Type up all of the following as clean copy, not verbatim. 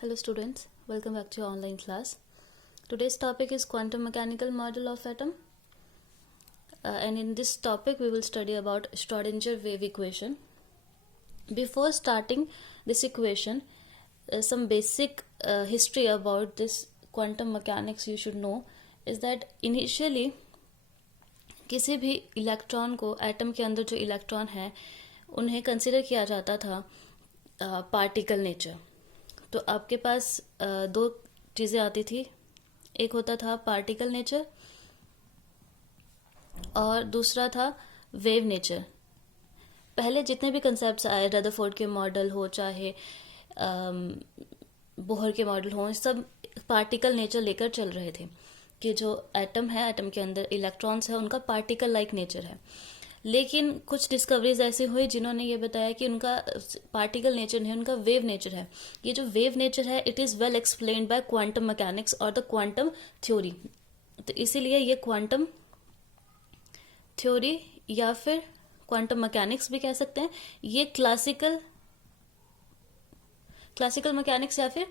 Hello students, welcome back to your online class. Today's topic is quantum mechanical model of atom. And in this topic we will study about Schrodinger wave equation. Before starting this equation, some basic history about this quantum mechanics you should know is that initially किसी भी electron को atom के अंदर जो electron है उन्हें consider किया जाता था पार्टिकल नेचर. तो आपके पास दो चीज़ें आती थी. एक होता था पार्टिकल नेचर और दूसरा था वेव नेचर. पहले जितने भी कंसेप्ट्स आए, रदरफोर्ड के मॉडल हो चाहे बोहर के मॉडल हो, सब पार्टिकल नेचर लेकर चल रहे थे कि जो एटम है, एटम के अंदर इलेक्ट्रॉन्स है, उनका पार्टिकल लाइक नेचर है. लेकिन कुछ डिस्कवरीज ऐसी हुई जिन्होंने ये बताया कि उनका पार्टिकल नेचर नहीं, उनका वेव नेचर है. ये जो वेव नेचर है it is well explained bye quantum mechanics और द क्वांटम थ्योरी. तो इसीलिए ये क्वांटम थ्योरी या फिर क्वांटम मैकेनिक्स भी कह सकते हैं. ये क्लासिकल मैकेनिक्स या फिर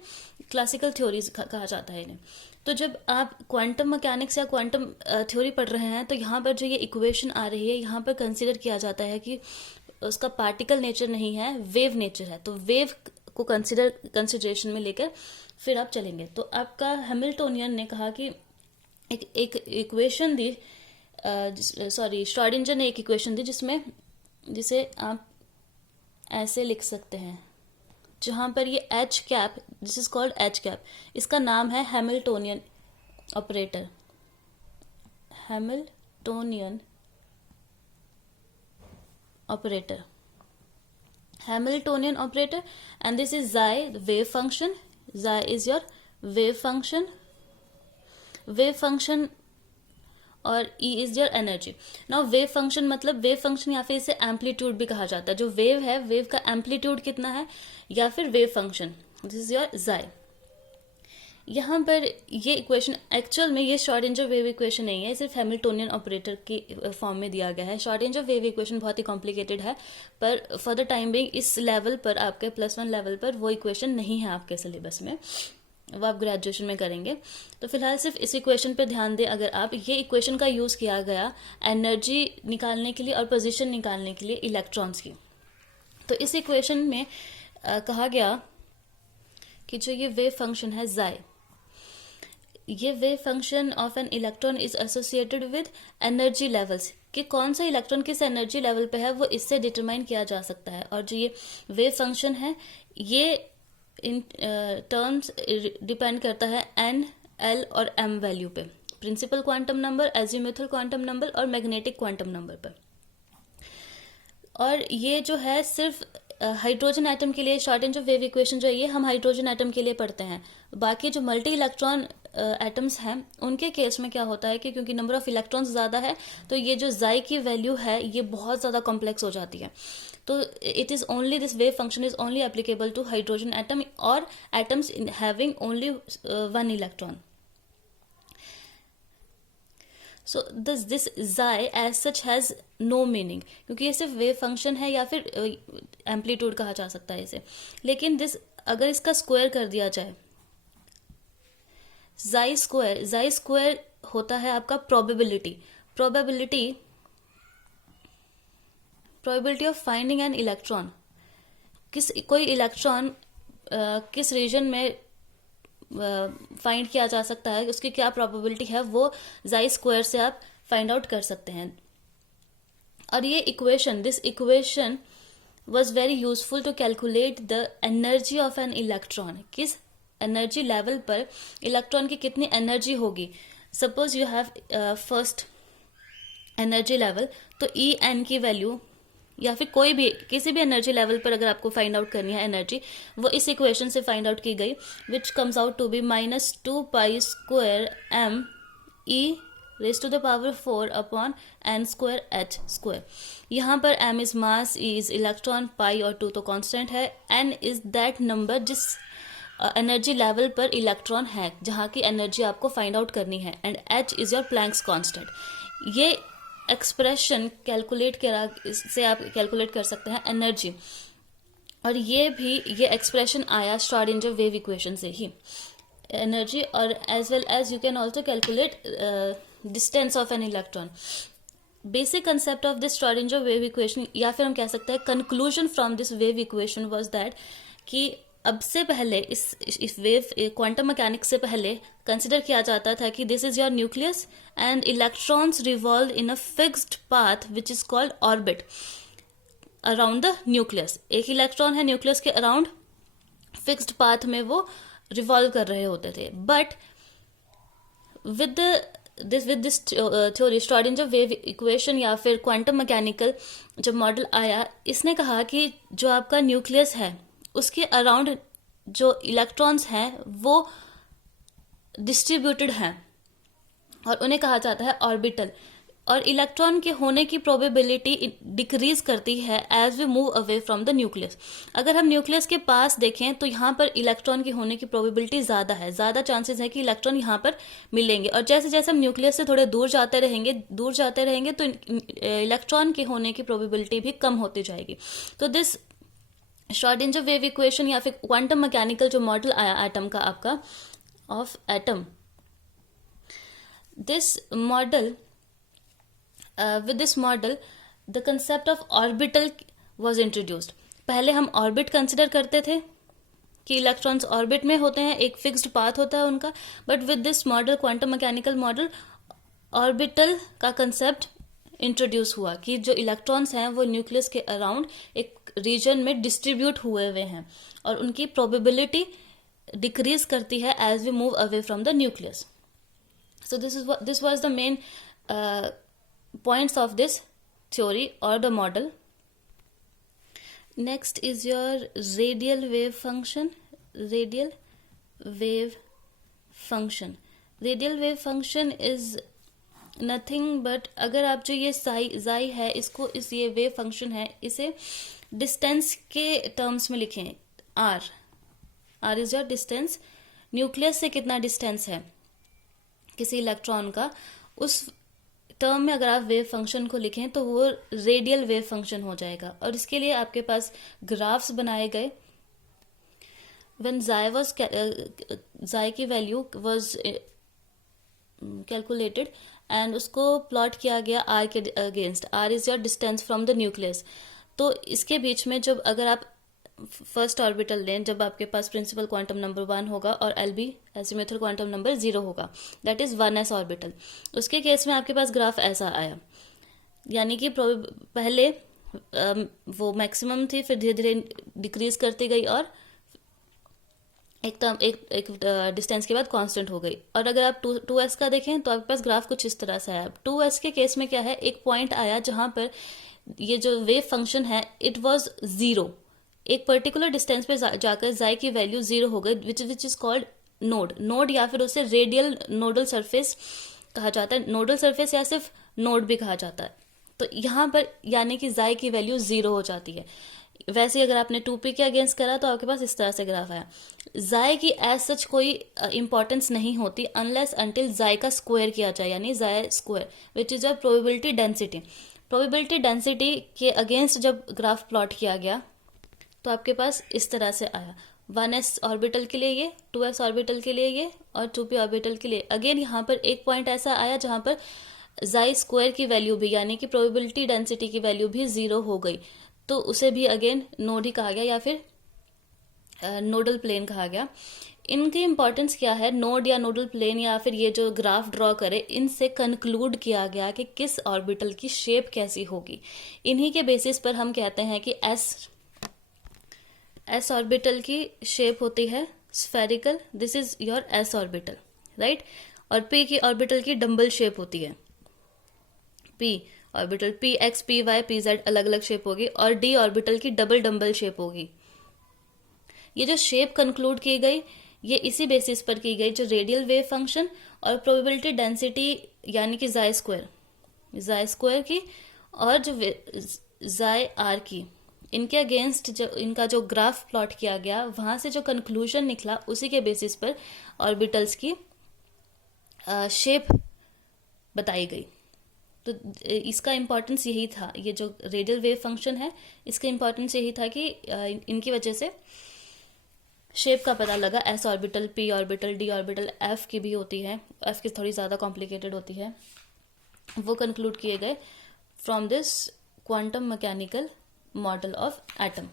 क्लासिकल थ्योरीज कहा जाता है इन्हें. तो जब आप क्वांटम मैकेनिक्स या क्वांटम थ्योरी पढ़ रहे हैं तो यहाँ पर जो ये इक्वेशन आ रही है यहाँ पर कंसीडर किया जाता है कि उसका पार्टिकल नेचर नहीं है, वेव नेचर है. तो वेव को कंसिडरेशन में लेकर फिर आप चलेंगे. तो आपका हैमिल्टोनियन ने कहा कि एक इक्वेशन दी, श्रोडिंगर ने एक इक्वेशन दी जिसे आप ऐसे लिख सकते हैं, जहां पर ये H cap, this is called H cap, इसका नाम है Hamiltonian operator. Hamiltonian operator, Hamiltonian operator. And this is जाई, वेव फंक्शन. जाई इज योर वेव फंक्शन और E is your energy. Now wave function मतलब वेव फंक्शन या फिर इसे एम्पलीट्यूड भी कहा जाता है. जो वेव है, वेव का एम्पलीट्यूड कितना है या फिर wave function, this is your जाई. यहाँ पर ये इक्वेशन एक्चुअल में ये श्रोडिंगर वेव इक्वेशन नहीं है, सिर्फ हैमिल्टोनियन ऑपरेटर की फॉर्म में दिया गया है. श्रोडिंगर वेव इक्वेशन बहुत ही कॉम्प्लिकेटेड है, पर फॉर द टाइम बिंग इस लेवल पर, आपके +1 लेवल पर वो इक्वेशन नहीं है आपके सिलेबस में, वो आप ग्रेजुएशन में करेंगे. तो फिलहाल सिर्फ इस इक्वेशन पे ध्यान दें. अगर आप, ये इक्वेशन का यूज़ किया गया एनर्जी निकालने के लिए और पोजीशन निकालने के लिए इलेक्ट्रॉन्स की. तो इस इक्वेशन में कहा गया कि जो ये वेव फंक्शन है जाई, ये wave function of an electron is associated with energy levels, कि कौन सा इलेक्ट्रॉन किस एनर्जी लेवल पे है वो इससे डिटरमाइन किया जा सकता है. और जो ये वेव फंक्शन है ये इन टर्म्स डिपेंड करता है एन, एल और एम वैल्यू पे, principal quantum number, azimuthal quantum number और मैग्नेटिक क्वांटम नंबर पर. और ये जो है सिर्फ हाइड्रोजन एटम के लिए, श्रोडिंगर वेव इक्वेशन जो है ये हम हाइड्रोजन एटम के लिए पढ़ते हैं. बाकी जो मल्टी इलेक्ट्रॉन एटम्स हैं उनके केस में क्या होता है कि क्योंकि नंबर ऑफ इलेक्ट्रॉन्स ज़्यादा है तो ये जो जाई की वैल्यू है ये बहुत ज़्यादा कॉम्प्लेक्स हो जाती है. तो it is only, this wave function is only applicable to hydrogen atom और atoms having only 1 electron. So this psi as such has no meaning, क्योंकि ये सिर्फ वेव फंक्शन है या फिर एम्पलीट्यूड कहा जा सकता है इसे. लेकिन दिस, अगर इसका स्क्वायर कर दिया जाए, जाई स्क्वायर होता है आपका probability of finding an electron. कोई इलेक्ट्रॉन किस रीजन में फाइंड किया जा सकता है, उसकी क्या प्रोबेबिलिटी है, वो जाई स्क्वायर से आप फाइंड आउट कर सकते हैं. और ये equation, this equation was very useful to calculate the energy of an electron. किस एनर्जी लेवल पर इलेक्ट्रॉन की कितनी एनर्जी होगी. Suppose you have first energy level, तो ई एन की वैल्यू या फिर कोई भी किसी भी एनर्जी लेवल पर अगर आपको फाइंड आउट करनी है एनर्जी, वो इस इक्वेशन से फाइंड आउट की गई, which comes out to be -2π² m e⁻⁴ upon n² h². यहाँ पर m is mass, e is electron, pi और 2 तो कांस्टेंट है, n इज दैट नंबर जिस एनर्जी लेवल पर इलेक्ट्रॉन है जहाँ की एनर्जी आपको फाइंड आउट करनी है, and h is your Planck's constant. ये एक्सप्रेशन कैलकुलेट करा, इससे आप कैलकुलेट कर सकते हैं एनर्जी. और ये एक्सप्रेशन आया श्रोडिंगर वेव इक्वेशन से ही, एनर्जी, और as well as you can also calculate distance of an electron. Basic concept of this Schrodinger wave equation, या फिर हम कह सकते हैं conclusion from this wave equation was that कि अब से पहले इस वेव क्वांटम मैकेनिक्स से पहले कंसिडर किया जाता था कि this is your nucleus and electrons revolve in a fixed path which is called orbit around the nucleus. एक इलेक्ट्रॉन है न्यूक्लियस के अराउंड, फिक्स्ड पाथ में वो रिवॉल्व कर रहे होते थे. But with this theory, Schrodinger wave equation या फिर क्वांटम मैकेनिकल जब मॉडल आया, इसने कहा कि जो आपका न्यूक्लियस है उसके अराउंड जो इलेक्ट्रॉन्स हैं वो डिस्ट्रीब्यूटेड हैं और उन्हें कहा जाता है ऑर्बिटल. और इलेक्ट्रॉन के होने की प्रोबेबिलिटी डिक्रीज करती है as we move away from the nucleus. अगर हम न्यूक्लियस के पास देखें तो यहाँ पर इलेक्ट्रॉन के होने की प्रोबेबिलिटी ज़्यादा है, ज़्यादा चांसेस है कि इलेक्ट्रॉन यहाँ पर मिलेंगे. और जैसे जैसे हम न्यूक्लियस से थोड़े दूर जाते रहेंगे तो इलेक्ट्रॉन के होने की प्रोबेबिलिटी भी कम होती जाएगी. तो दिस श्रोडिंगर वेव इक्वेशन या फिर क्वांटम मैकेनिकल जो मॉडल आया एटम का आपका of atom, this model with this model the concept of orbital was introduced. पहले हम ऑर्बिट कंसिडर करते थे कि इलेक्ट्रॉन्स ऑर्बिट में होते हैं, एक फिक्स्ड पाथ होता है उनका. But with this model, quantum mechanical model, orbital का कंसेप्ट इंट्रोड्यूस हुआ कि जो इलेक्ट्रॉन्स हैं वो न्यूक्लियस के अराउंड एक रीजन में डिस्ट्रीब्यूट हुए हुए हैं और उनकी प्रोबेबिलिटी डिक्रीज करती है as we move away from the nucleus. So this was the main points of this theory or the model. Next is your radial wave function. Radial wave function is nothing but, अगर आप जो ये साई है इसको ये wave function है इसे distance के टर्म्स में लिखें. r is your distance. Nucleus से कितना डिस्टेंस है किसी इलेक्ट्रॉन का, उस टर्म में अगर आप वेव फंक्शन को लिखें तो वो रेडियल वेव फंक्शन हो जाएगा. और इसके लिए आपके पास ग्राफ्स बनाए गए. व्हेन जाई की वैल्यू वाज कैलकुलेटेड एंड उसको प्लॉट किया गया आर के against. R is your distance from the nucleus. तो इसके बीच में जब अगर आप फर्स्ट ऑर्बिटल लें, जब आपके पास प्रिंसिपल क्वांटम नंबर 1 होगा और एलबी एजिमुथल क्वांटम नंबर 0 होगा, दैट इज 1s ऑर्बिटल. उसके केस में आपके पास ग्राफ ऐसा आया, यानी कि पहले वो मैक्सिमम थी, फिर धीरे धीरे डिक्रीज करती गई और एक डिस्टेंस के बाद कांस्टेंट हो गई. और अगर आप 2s का देखें तो आपके पास ग्राफ कुछ इस तरह से आया. 2s के केस में क्या है, एक पॉइंट आया जहां पर ये जो वेव फंक्शन है इट वाज 0. एक पर्टिकुलर डिस्टेंस पे जाकर जाई की वैल्यू 0 हो गई, विच इज कॉल्ड नोड या फिर उसे रेडियल नोडल सरफेस कहा जाता है. नोडल सरफेस या सिर्फ नोड भी कहा जाता है. तो यहाँ पर यानी कि जाई की वैल्यू 0 हो जाती है. वैसे अगर आपने 2p के अगेंस्ट करा तो आपके पास इस तरह से ग्राफ आया. जाई की एज सच कोई इंपॉर्टेंस नहीं होती अनलेस अंटिल जाई का स्क्वायर किया जाए, यानी जाई square which is a probability density. Probability density के अगेंस्ट जब ग्राफ प्लॉट किया गया तो आपके पास इस तरह से आया. 1s ऑर्बिटल के लिए ये, 2s ऑर्बिटल के लिए ये और 2p ऑर्बिटल के लिए. अगेन यहाँ पर एक पॉइंट ऐसा आया जहां पर जाई स्क्वायर की वैल्यू भी, यानी कि प्रोबेबिलिटी डेंसिटी की वैल्यू भी 0 हो गई. तो उसे भी अगेन नोड ही कहा गया या फिर नोडल प्लेन कहा गया. इनकी इंपॉर्टेंस क्या है, नोड या नोडल प्लेन या फिर ये जो ग्राफ ड्रॉ करे, इनसे कंक्लूड किया गया कि किस ऑर्बिटल की शेप कैसी होगी. इन्हीं के बेसिस पर हम कहते हैं कि एस ऑर्बिटल की शेप होती है spherical. This is your S orbital, right. और पी की ऑर्बिटल की डम्बल शेप होती है. P orbital P X P Y P Z अलग अलग शेप होगी और डी ऑर्बिटल की डबल डम्बल शेप होगी. ये जो शेप कंक्लूड की गई ये इसी बेसिस पर की गई, जो रेडियल वेव फंक्शन और प्रोबेबिलिटी डेंसिटी यानी कि जाई स्क्वायर की और जो जाई आर की, इनके अगेंस्ट जो इनका जो ग्राफ प्लॉट किया गया वहां से जो कंक्लूजन निकला उसी के बेसिस पर ऑर्बिटल्स की शेप बताई गई. तो इसका इम्पोर्टेंस यही था, ये जो रेडियल वेव फंक्शन है इसका इम्पोर्टेंस यही था कि इनकी वजह से शेप का पता लगा। S orbital, P orbital, D orbital, F की भी होती है, एफ की थोड़ी ज़्यादा कॉम्प्लिकेटेड होती है, वो कंक्लूड किए गए from this quantum mechanical model of atom.